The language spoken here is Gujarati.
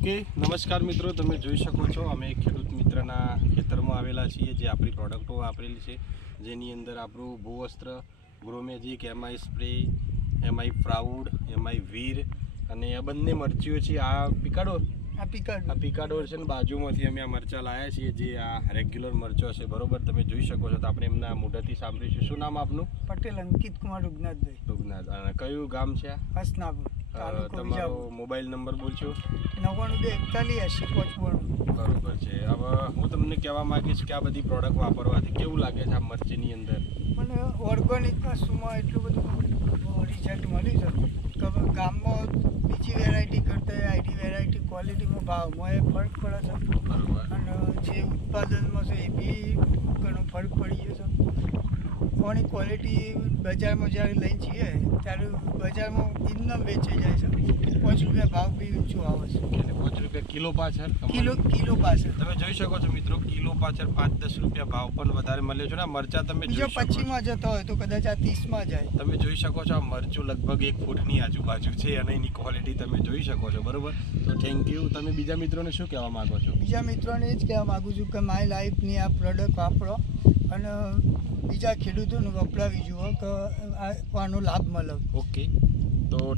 ઓકે, નમસ્કાર મિત્રો, તમે જોઈ શકો છો અમે ખેડૂત મિત્રના ખેતરમાં આવેલા છીએ જે આપણી પ્રોડક્ટો વાપરેલી છે, જેની અંદર આપણું Bhuvastra, Growmagic, MI spray, MI proud, MI Veer અને આ બંને મરચીઓ છે. આ પિકાડોર છે ને બાજુમાંથી અમે આ મરચાં લાવ્યા છીએ જે આ રેગ્યુલર મરચો છે, બરોબર. તમે જોઈ શકો છો. તો આપણે એમના મોઢેથી સાંભળીશું. શું નામ આપનું? પટેલ અંકિત કુમાર રૂગનાથ. અને કયું ગામ છે? હસનાપુર. તમારો મોબાઈલ નંબર બોલશો? 928185. બરોબર છે. હવે હું તમને કહેવા માંગીશ કે આ બધી પ્રોડક્ટ વાપરવાથી કેવું લાગે છે આ મરચીની અંદર? મને ઓર્ગોનિક વસ્તુમાં એટલું બધું રિઝલ્ટ મળ્યું છે કે ગામમાં બીજી વેરાયટી કરતાં આઈડી વેરાયટી ક્વોલિટીમાં ભાવમાં એ ફરક પડે છે. બરોબર. અને જે ઉત્પાદનમાં છે એ બી ઘણો ફરક પડી ગયો છે. કોની ક્વોલિટી બજારમાં જ્યારે લઈને જઈએ ત્યારે બજારમાં ઇન્દમ વેચાઈ જાય છે. 5 રૂપિયા ભાવ બી ઊંચું આવે છે. એટલે 5 રૂપિયા કિલો પાછળ? કિલો પાછળ તમે જોઈ શકો છો મિત્રો, કિલો પાછળ 5-10 રૂપિયા ભાવ પણ વધારે મળે છે. આ મરચા તમે બીજો 25માં જતો હોય તો કદાચ આ 30માં જાય. તમે જોઈ શકો છો આ મરચું લગભગ 1 ફૂટની આજુબાજુ છે અને એની ક્વોલિટી તમે જોઈ શકો છો, બરોબર. તો થેન્ક યુ. તમે બીજા મિત્રોને શું કહેવા માંગો છો? બીજા મિત્રોને એ જ કહેવા માગું છું કે માય લાઈફની આ પ્રોડક્ટ વાપરો અને બીજા ખેડૂતોને વપરાવી જુઓ કે આનો લાભ મળે. ઓકે, તો